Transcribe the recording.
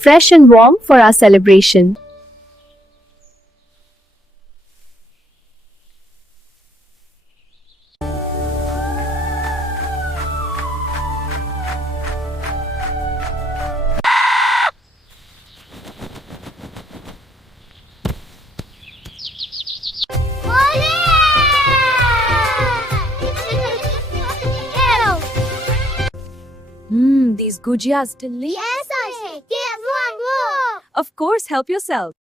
Fresh and warm for our celebration. These Gujiyas delicious. Yes, I get one more. Of course, help yourself.